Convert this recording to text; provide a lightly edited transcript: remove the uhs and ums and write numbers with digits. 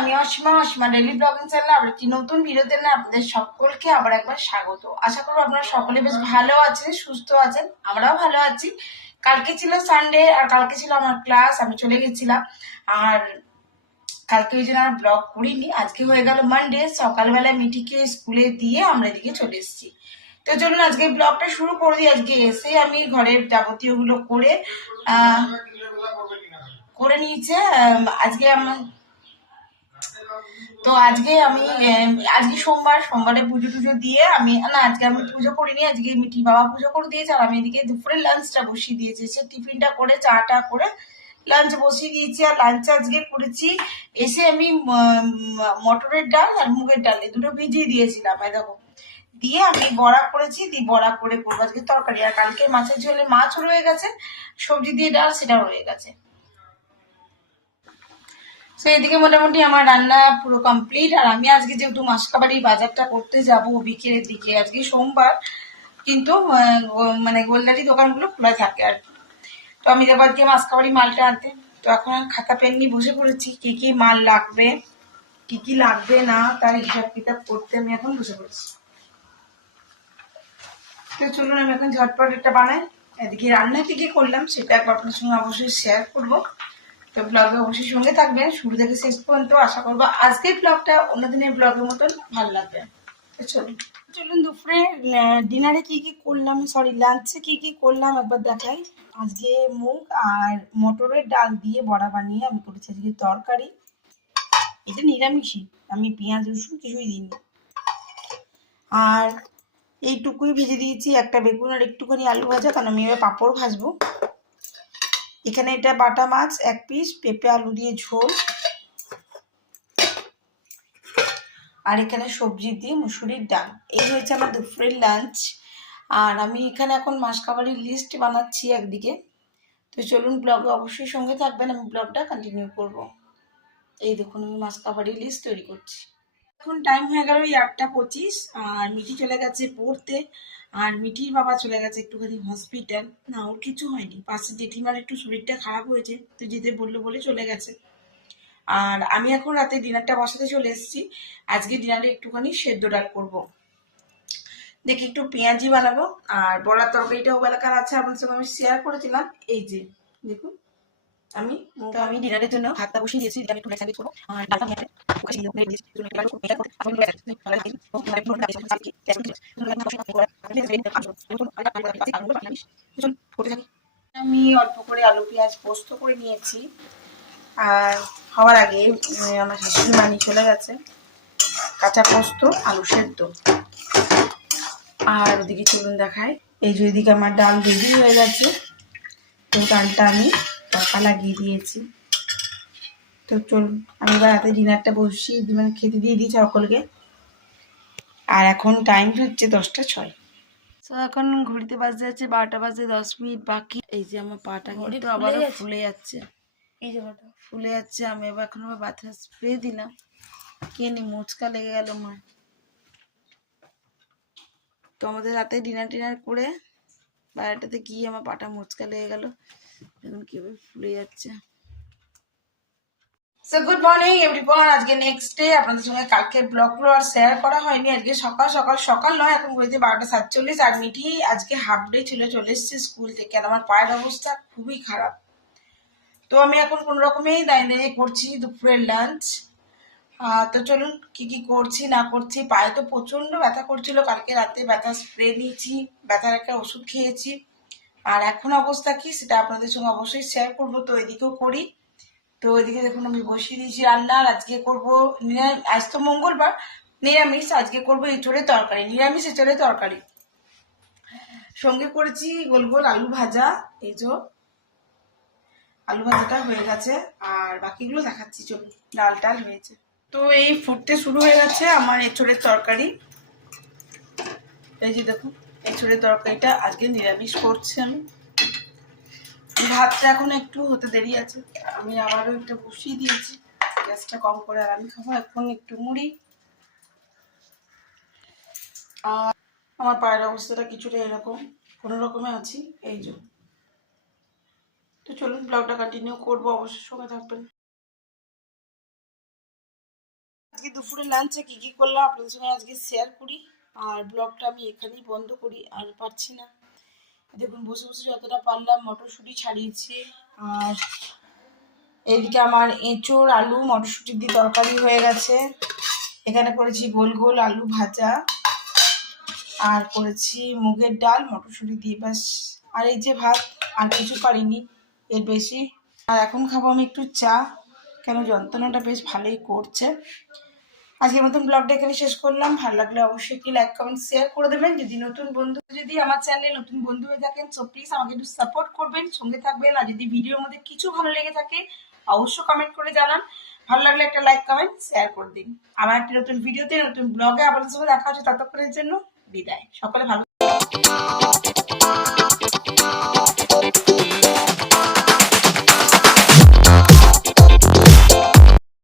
আমি Asima daily blogging চ্যানেলে আবার একটি নতুন ভিডিওতে না আপনাদের সকলকে আবার একবার স্বাগত। আশা করবো আপনারা সকলে বেশ ভালো আছেন, সুস্থ আছেন, আমরাও ভালো আছি। কালকে ছিল সানডে আর কালকে ছিল আমার ক্লাস, আমি চলে গেছিলাম। আর কালকে ওই জন্য আর ব্লগ করিনি। আজকে হয়ে গেল মানডে, সকালবেলা মিটিকে স্কুলে দিয়ে আমরা এদিকে চলে এসেছি। তো চলুন আজকে ব্লগটা শুরু করে দিই। আজকে এসে আমি ঘরের যাবতীয়গুলো করে নিয়েছে। আজকে আমার তো আজকে সোমবারে পুজো টুজো দিয়ে আমি না, আজকে আমি পুজো করিনি, আজকে মিঠি বাবা পুজো করে দিয়েছে। আর আমি এদিকে দুপুরে লাঞ্চটা বসিয়ে দিয়েছি, সে টিফিনটা করে চাটা করে লাঞ্চ বসিয়ে দিয়েছি। আর লাঞ্চ আজকে করেছি এসে আমি মটরের ডাল আর মুগের ডাল এই দুটো ভিজিয়ে দিয়েছিলাম, দেখো দিয়ে আমি বড়া করেছি, দিয়ে বড়া করে করবো আজকে তরকারি। আর কালকে মাছের ঝোলে মাছ রয়ে গেছে, সবজি দিয়ে ডাল সেটা রয়ে গেছে। তো এদিকে মোটামুটি আমার রান্না পুরো কমপ্লিট। আর আমি আজকে যেহেতু মাসকাবাড়ি বাজারটা করতে যাব বিকেলের দিকে, আজকে সোমবার, কিন্তু মানে গোলদারি দোকানগুলো খোলা থাকে আর কি। তো আমি যাবো আজকে মাসকাবাড়ি মালটা আনতে। তো এখন খাতা পেন নিয়ে বসে পড়েছি, কি কি মাল লাগবে কি কি লাগবে না তার হিসাব কিতাব করতে আমি এখন বসে পড়েছি। তো চলুন আমি এখন ঝটপট এটা বানাই। এদিকে রান্না কি কি করলাম সেটা একবার আপনার সঙ্গে অবশ্যই শেয়ার করবো। তো ব্লগে অবশ্যই সঙ্গে থাকবেন শুরু থেকে শেষ পর্যন্ত। আশা করবো আজকের ব্লগটা অন্যদিনের ব্লগের মতন ভালো লাগবে। চলুন দুপুরে ডিনারে কি কি করলাম, সরি লাঞ্চে কি কি করলাম একবার দেখাই। আজকে মুগ আর মটরের ডাল দিয়ে বড়া বানিয়ে আমি করেছি আজকে তরকারি। এটা নিরামিষই, আমি পেঁয়াজ রসুন কিছুই দিইনি। আর এইটুকুই ভেজে দিয়েছি, একটা বেগুন আর একটুখানি আলু ভাজা, কারণ আমি এবার পাঁপড় ভাজবো। এখানে এটা বাটা মাছ 1 পিস, পেঁপে আলু দিয়ে ঝোল, আর এখানে সবজি দিয়ে মুসুরির ডাল। এই হয়েছে আমার দুপুরের লাঞ্চ। আর আমি এখানে এখন মাসকাবাড়ির লিস্ট বানাচ্ছি একদিকে। তো চলুন ব্লগে অবশ্যই সঙ্গে থাকবেন, আমি ব্লগটা কন্টিনিউ করব। এই দেখুন আমি মাসকাবাড়ির লিস্ট তৈরি করছি। এখন টাইম হয়ে গেল 8টা 25, আর মিঠি চলে গেছে পড়তে। আর মিঠির বাবা চলে গেছে একটুখানি হসপিটাল। না ওর কিছু হয়নি, পাশে জেঠিমার একটু শরীরটা খারাপ হয়েছে, তো যেতে বললো বলে চলে গেছে। আর আমি এখন রাতে ডিনারটা বসাতে চলে এসেছি। আজকে ডিনারে একটুখানি সেদ্ধ ডাল করবো, দেখি একটু পেঁয়াজি বানাবো। আর বড়ার তরকারিটাও বেলাকার আছে, আপনার সঙ্গে আমি শেয়ার করেছিলাম। এই যে দেখুন আমি ডিনারের জন্য ভাতটা বসিয়ে দিয়েছি, আমি একটু স্যান্ডউইচ করবো। আর ডালটা মেখে আমি অল্প করে আলু পেঁয়াজ পোস্ত করে নিয়েছি। আর হওয়ার আগে আমার শাশুড়ি মা নিয়ে চলে গেছে কাঁচা পোস্ত আলু সেদ্ধ। আর ওদিকে চলুন দেখায়, এই যে এদিকে আমার ডাল রেডি হয়ে গেছে। তো ডালটা আমি তড়কা লাগিয়ে দিয়েছি। তো চলুন আমি এবার রাতে ডিনারটা বসিয়ে মানে খেতে দিয়ে দিয়েছি সকলকে। আর এখন টাইম হচ্ছে 10টা 6। তো এখন ঘড়িতে বাজতে যাচ্ছে 12টা 10 মিনিট বাকি। এই যে আমার পাটা কিন্তু আবারও ফুলে যাচ্ছে, এই যে পাটা ফুলে যাচ্ছে। আমি এবার এখন আবার ব্যথা স্প্রে দিলাম, কে নি মুচকা লেগে গেল মা। তো আমাদের রাতে ডিনার করে 12টাতে গিয়ে আমার পাটা মুচকা লেগে গেল, এখন কিভাবে ফুলে যাচ্ছে। সো গুড মর্নিং এভরিওয়ান, আজকে নেক্সট ডে। আপনাদের সঙ্গে কালকে ব্লগগুলো আর শেয়ার করা হয়নি। আজকে সকাল নয়, এখন ঘুরেতে 12টা 47। আর মিঠি আজকে হাফ ডে ছিল, চলে এসছে স্কুল থেকে। আর আমার পায়ের অবস্থা খুবই খারাপ। তো আমি এখন কোন রকমেই দাঁড়িয়ে করছি দুপুরের লাঞ্চ। তো চলুন কি কি করছি না করছি। পায়ে তো প্রচন্ড ব্যথা করছিল, কালকে রাতে ব্যথা স্প্রে নিয়েছি, ব্যথার একটা ওষুধ খেয়েছি। আর এখন অবস্থা কি সেটা আপনাদের সঙ্গে অবশ্যই শেয়ার করবো। তো এদিকেও করি। তো এদিকে দেখুন আমি বসিয়ে দিয়েছি রান্না। আজকে করবো আজ তো মঙ্গলবার, নিরামিষ। আজকে করবো এঁচড়ের তরকারি, নিরামিষ এঁচড়ের তরকারি। সঙ্গে করেছি গোল গোল আলু ভাজা। এই যে আলু ভাজাটা হয়ে গেছে, আর বাকিগুলো দেখাচ্ছি। চলুন ডাল টাল হয়েছে। তো এই ফুটতে শুরু হয়ে গেছে আমার এঁচড়ের তরকারি। এই যে দেখুন এঁচড়ের তরকারিটা আজকে নিরামিষ করছি আমি। ভাতটা এখন একটু হতে দেরি আছে, আমি আবারও একটা বসিয়ে দিয়েছি গ্যাসটা কম করে। আর আমি খাবো এখন একটু মুড়ি। আর আমার পায়ের অবস্থাটা কিছুটা এরকম, কোনো রকমে আছি এই জন্য। তো চলুন ব্লগটা কন্টিনিউ করবো, অবশ্যই সঙ্গে থাকবেন। আজকে দুপুরে লাঞ্চে কি কি করলাম আপনাদের সঙ্গে আজকে শেয়ার করি। আর ব্লগটা আমি এখানেই বন্ধ করি, আর পারছি না। দেখুন বসে বসে যতটা পারলাম মটরশুঁটি ছাড়িয়েছি। আর এদিকে আমার এঁচোড় আলু মটরশুঁটি দিয়ে তরকারি হয়ে গেছে। এখানে করেছি গোল গোল আলু ভাজা, আর করেছি মুগের ডাল মটরশুঁটি দিয়ে, ব্যাস। আর এই যে ভাত, আর কিছু পারিনি এর বেশি। আর এখন খাবো আমি একটু চা, কেন যন্ত্রণাটা বেশ ভালোই করছে। আজকের মতন ব্লগটা এখানে শেষ করলাম। ভালো লাগলে অবশ্যই একটি লাইক কমেন্ট শেয়ার করে দেবেন। যদি আমার চ্যানেলে নতুন বন্ধু হয়ে থাকেন সো প্লিজ আমাকে একটু সাপোর্ট করবেন, সঙ্গে থাকবেন। আর যদি ভিডিওর মধ্যে কিছু ভালো লেগে থাকে অবশ্যই কমেন্ট করে জানান। ভালো লাগলে একটা লাইক কমেন্ট শেয়ার করে দিন। আবার একটা নতুন ভিডিওতে নতুন ব্লগে আপনাদের সঙ্গে দেখা হচ্ছে। ততক্ষণের জন্য বিদায়। সকলে ভালো